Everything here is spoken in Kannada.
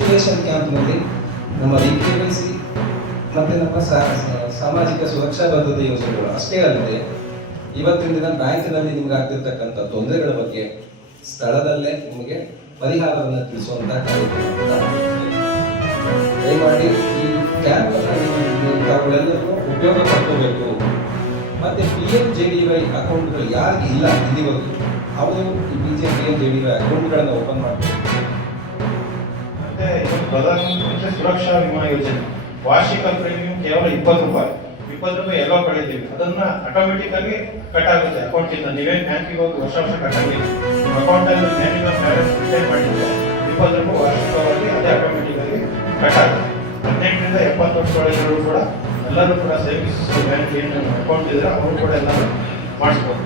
ಆಕ್ಟಿವೇಶನ್ ಕ್ಯಾಂಪ್ನಲ್ಲಿ ನಮ್ಮ DKYC ಮತ್ತು ನಮ್ಮ ಸಾಮಾಜಿಕ ಸುರಕ್ಷಾ ಭದ್ರತೆ ಯೋಜನೆಗಳು ಅಷ್ಟೇ ಅಲ್ಲದೆ ಇವತ್ತಿನ ದಿನ ಬ್ಯಾಂಕಿನಲ್ಲಿ ನಿಮ್ಗೆ ಆಗ್ತಿರ್ತಕ್ಕಂಥ ತೊಂದರೆಗಳ ಬಗ್ಗೆ ಸ್ಥಳದಲ್ಲೇ ನಿಮಗೆ ಪರಿಹಾರವನ್ನು ತಿಳಿಸುವಂತಹ ಕಾರ್ಯಕ್ರಮ. ದಯಮಾಡಿ ಈ ಕ್ಯಾಂಪ್ ತಾವುಗಳೆಲ್ಲರೂ ಉಪಯೋಗ ಪಡ್ಕೋಬೇಕು. ಮತ್ತೆ PMJDY ಅಕೌಂಟ್ಗಳು ಯಾರಿಗೆ ಇಲ್ಲ ಇಲ್ಲಿವರೆಗೂ ಅವರು ಈ PMJDY ಅಕೌಂಟ್ಗಳನ್ನು ಓಪನ್ ಮಾಡಬೇಕು. ಮತ್ತೆ ಪ್ರಧಾನಮಂತ್ರಿ ಸುರಕ್ಷಾ ವಿಮಾ ಯೋಜನೆ ವಾರ್ಷಿಕ ಪ್ರೀಮಿಯಂ ಕೇವಲ 20 ರೂಪಾಯಿ ಎಲ್ಲೋ ಕಳಿತೀವಿ. ಅದನ್ನ ಆಟೋಮೆಟಿಕ್ ಆಗಿ ಕಟ್ ಆಗುತ್ತೆ ಅಕೌಂಟ್ ಇಂದ. ನೀವೇನು ಬ್ಯಾಂಕಿಗೆ ಹೋಗಿ ವರ್ಷ ಕಟ್ಟಂಗಿಲ್ಲ. ಅಕೌಂಟ್ ಅಲ್ಲಿ ಮ್ಯಾನ್ಯುವಲ್ ಬ್ಯಾಲೆನ್ಸ್ ರಿಟೈನ್ ಮಾಡಿದ್ರೆ 20 ರೂಪಾಯಿ ವಾರ್ಷಿಕವಾಗಿ ಅದೇ ಆಟೋಮೆಟಿಕ್ ಆಗಿ ಕಟ್ ಆಗುತ್ತೆ. 18ರಿಂದ 70 ವರ್ಷದೊಳಗಿರೋರು ಕೂಡ ಎಲ್ಲರೂ ಕೂಡ ಸೇವಿಂಗ್ಸ್ ಬ್ಯಾಂಕ್ ಏನು ಅಕೌಂಟ್ ಇದ್ರೆ ಅವರು ಕೂಡ ಎಲ್ಲರೂ ಮಾಡಿಸ್ಬೋದು.